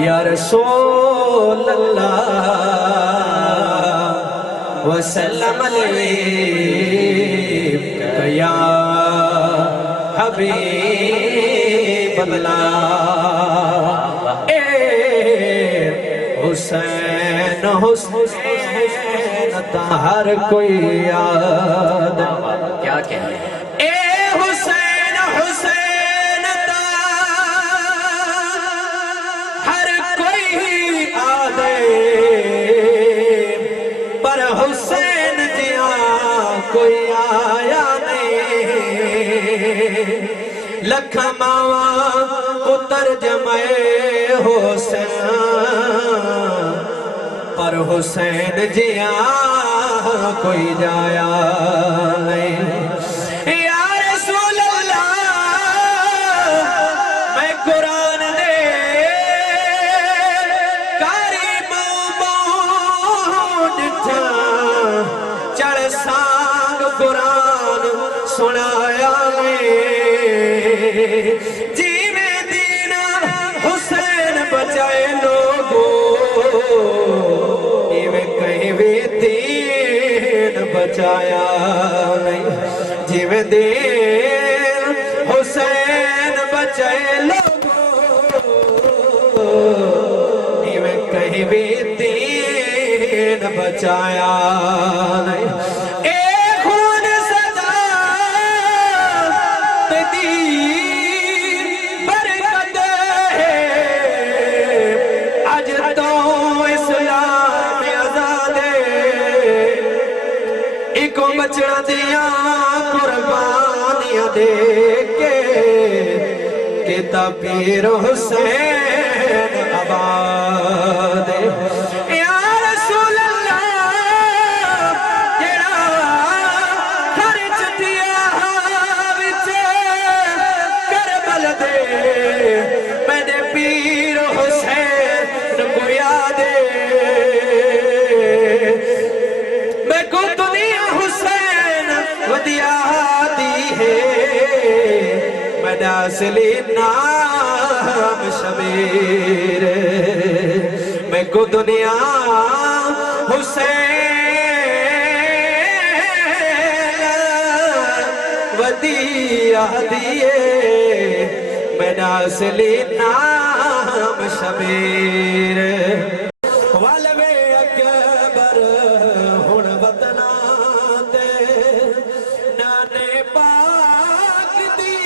या रसूल अल्लाह वसल्लम अलैका या हबीब अल्लाह। ए हुसैन हुसैन ता हर कोई याद। क्या कहने पर हुसैन जिया कोई आया नहीं। लख मावा पुत्र जमाए हुसैन पर हुसैन जिया कोई जाया नहीं। या रसूल अल्लाह मैं कुरान दे कारी चढ़ सांग कुरान सुनाया जीवे दीना हुसैन बचाए लोगो इवे कहीं भी दीन बचाया नहीं। जीवे दीन हुसैन बचाए लोगो इवे कहीं भी दीन बचाया नहीं। बचना दिया कुर्बानियां दे के तबीर हुसैन आबाद। या रसूल अल्लाह जेड़ा हर चिट्ठिया विच करबल दे मैंने पीर हुसैन को याद मैं को दुनिया हुसैन वदिया दी है मेरा असली नाम शबीर। मैं को दुनिया हुसैन वदिया दी है मेरा असली नाम शबीर। वालवे अकबर हुण वतना ते नाने पाक दी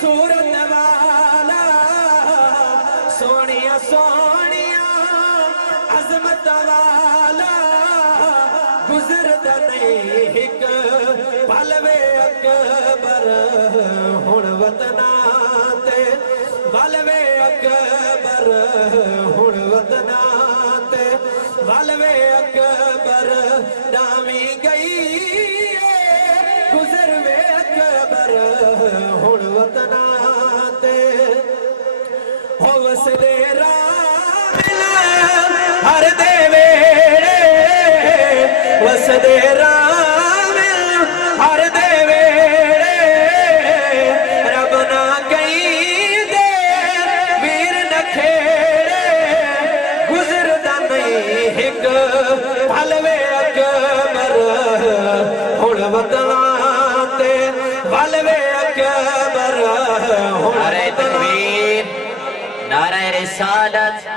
सूरत वाला सोनिया सोनिया अजमत वाला गुजरदा नहीं हिक वालवे अकबर हुण वतना ते वालवे अकबर हुण वतना ते वालवे अकबर डामी गई गुजर वे अकबर हुण वतना ते हो वसदे राम हर दे वेड़े वसदे राम हर दे वेड़े रब ना गई दे वीर नखेड़े गुजरदा नहीं हिक भलवे अकबर हुण वतना ते भलवे अकबर हुण। नारे तकबीर, नारे रिसालत।